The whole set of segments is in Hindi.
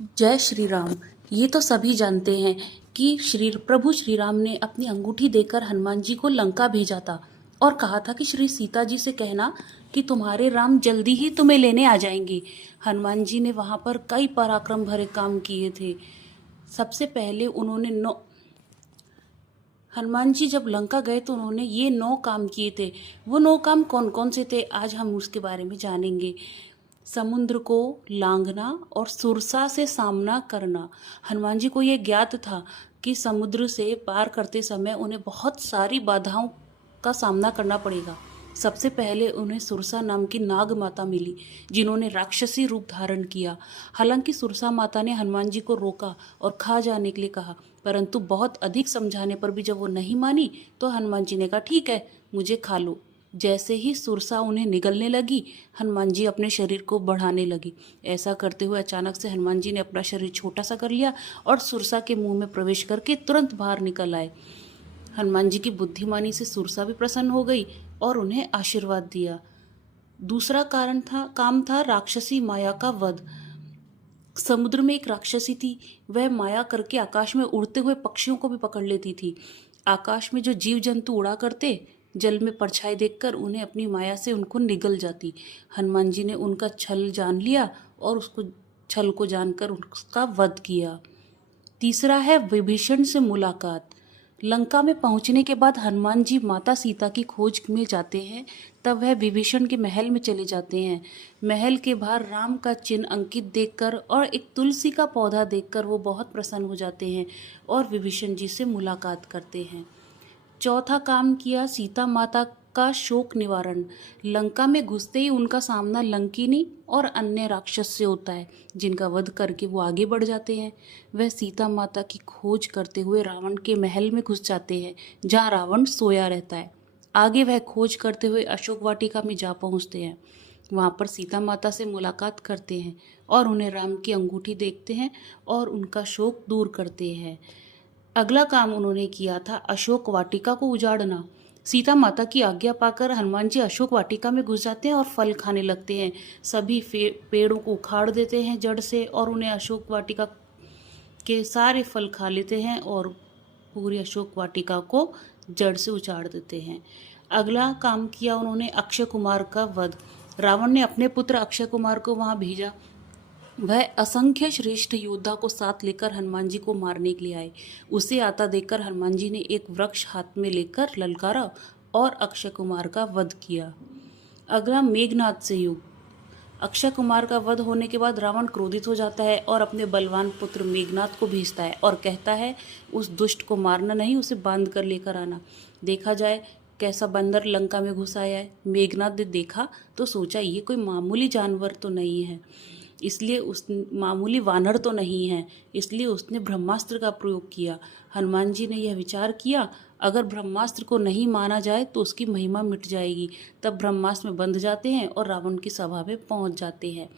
जय श्री राम। ये तो सभी जानते हैं कि प्रभु श्री राम ने अपनी अंगूठी देकर हनुमान जी को लंका भेजा था और कहा था कि श्री सीता जी से कहना कि तुम्हारे राम जल्दी ही तुम्हें लेने आ जाएंगे। हनुमान जी ने वहां पर कई पराक्रम भरे काम किए थे। सबसे पहले हनुमान जी जब लंका गए तो उन्होंने ये 9 काम किए थे। वो 9 काम कौन कौन से थे, आज हम उसके बारे में जानेंगे। समुद्र को लांघना और सुरसा से सामना करना। हनुमान जी को यह ज्ञात था कि समुद्र से पार करते समय उन्हें बहुत सारी बाधाओं का सामना करना पड़ेगा। सबसे पहले उन्हें सुरसा नाम की नाग माता मिली, जिन्होंने राक्षसी रूप धारण किया। हालांकि सुरसा माता ने हनुमान जी को रोका और खा जाने के लिए कहा, परंतु बहुत अधिक समझाने पर भी जब वो नहीं मानी तो हनुमान जी ने कहा, ठीक है, मुझे खा लो। जैसे ही सुरसा उन्हें निगलने लगी, हनुमान जी अपने शरीर को बढ़ाने लगी। ऐसा करते हुए अचानक से हनुमान जी ने अपना शरीर छोटा सा कर लिया और सुरसा के मुंह में प्रवेश करके तुरंत बाहर निकल आए। हनुमान जी की बुद्धिमानी से सुरसा भी प्रसन्न हो गई और उन्हें आशीर्वाद दिया। दूसरा काम था राक्षसी माया का वध। समुद्र में एक राक्षसी थी, वह माया करके आकाश में उड़ते हुए पक्षियों को भी पकड़ लेती थी। आकाश में जो जीव जंतु उड़ा करते, जल में परछाई देखकर उन्हें अपनी माया से उनको निगल जाती। हनुमान जी ने उनका छल जान लिया और उसको छल को जानकर उसका वध किया। तीसरा है विभीषण से मुलाकात। लंका में पहुंचने के बाद हनुमान जी माता सीता की खोज में जाते हैं। तब वह विभीषण के महल में चले जाते हैं। महल के बाहर राम का चिन्ह अंकित देखकर और एक तुलसी का पौधा देखकर वो बहुत प्रसन्न हो जाते हैं और विभीषण जी से मुलाकात करते हैं। चौथा काम किया सीता माता का शोक निवारण। लंका में घुसते ही उनका सामना लंकिनी और अन्य राक्षस से होता है, जिनका वध करके वो आगे बढ़ जाते हैं। वह सीता माता की खोज करते हुए रावण के महल में घुस जाते हैं, जहाँ रावण सोया रहता है। आगे वह खोज करते हुए अशोक वाटिका में जा पहुँचते हैं। वहाँ पर सीता माता से मुलाकात करते हैं और उन्हें राम की अंगूठी देखते हैं और उनका शोक दूर करते हैं। अगला काम उन्होंने किया था अशोक वाटिका को उजाड़ना। सीता माता की आज्ञा पाकर हनुमान जी अशोक वाटिका में घुस जाते हैं और फल खाने लगते हैं। सभी पेड़ों को उखाड़ देते हैं जड़ से और उन्हें अशोक वाटिका के सारे फल खा लेते हैं और पूरी अशोक वाटिका को जड़ से उजाड़ देते हैं। अगला काम किया उन्होंने अक्षय कुमार का वध। रावण ने अपने पुत्र अक्षय कुमार को वहां भेजा। वह असंख्य श्रेष्ठ योद्धा को साथ लेकर हनुमान जी को मारने के लिए आए। उसे आता देखकर हनुमान जी ने एक वृक्ष हाथ में लेकर ललकारा और अक्षय कुमार का वध किया। अगला मेघनाद से युद्ध। अक्षय कुमार का वध होने के बाद रावण क्रोधित हो जाता है और अपने बलवान पुत्र मेघनाद को भेजता है और कहता है, उस दुष्ट को मारना नहीं, उसे बांध कर लेकर आना। देखा जाए कैसा बंदर लंका में घुस आया है। मेघनाद ने देखा तो सोचा, ये कोई मामूली जानवर तो नहीं है, इसलिए उस मामूली वानर तो नहीं है, इसलिए उसने ब्रह्मास्त्र का प्रयोग किया। हनुमान जी ने यह विचार किया, अगर ब्रह्मास्त्र को नहीं माना जाए तो उसकी महिमा मिट जाएगी। तब ब्रह्मास्त्र में बंध जाते हैं और रावण की सभा में पहुंच जाते हैं।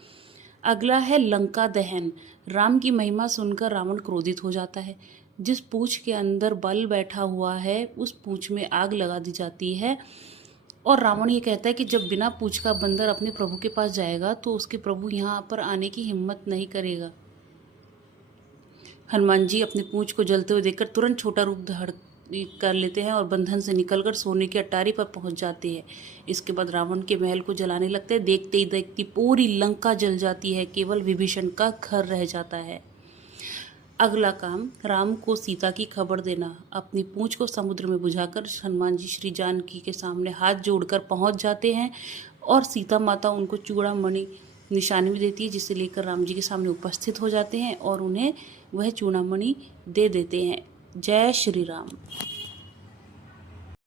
अगला है लंका दहन। राम की महिमा सुनकर रावण क्रोधित हो जाता है। जिस पूंछ के अंदर बल बैठा हुआ है, उस पूंछ में आग लगा दी जाती है और रावण ये कहता है कि जब बिना पूंछ का बंदर अपने प्रभु के पास जाएगा तो उसके प्रभु यहाँ पर आने की हिम्मत नहीं करेगा। हनुमान जी अपनी पूंछ को जलते हुए देखकर तुरंत छोटा रूप धारण कर लेते हैं और बंधन से निकलकर सोने की अटारी पर पहुंच जाते हैं। इसके बाद रावण के महल को जलाने लगते हैं। देखते ही देखती पूरी लंका जल जाती है, केवल विभीषण का घर रह जाता है। अगला काम राम को सीता की खबर देना। अपनी पूंछ को समुद्र में बुझाकर हनुमान जी श्री जानकी के सामने हाथ जोड़कर पहुंच जाते हैं और सीता माता उनको चूड़ामणि निशानी भी देती है, जिसे लेकर राम जी के सामने उपस्थित हो जाते हैं और उन्हें वह चूड़ामणि दे देते हैं। जय श्री राम।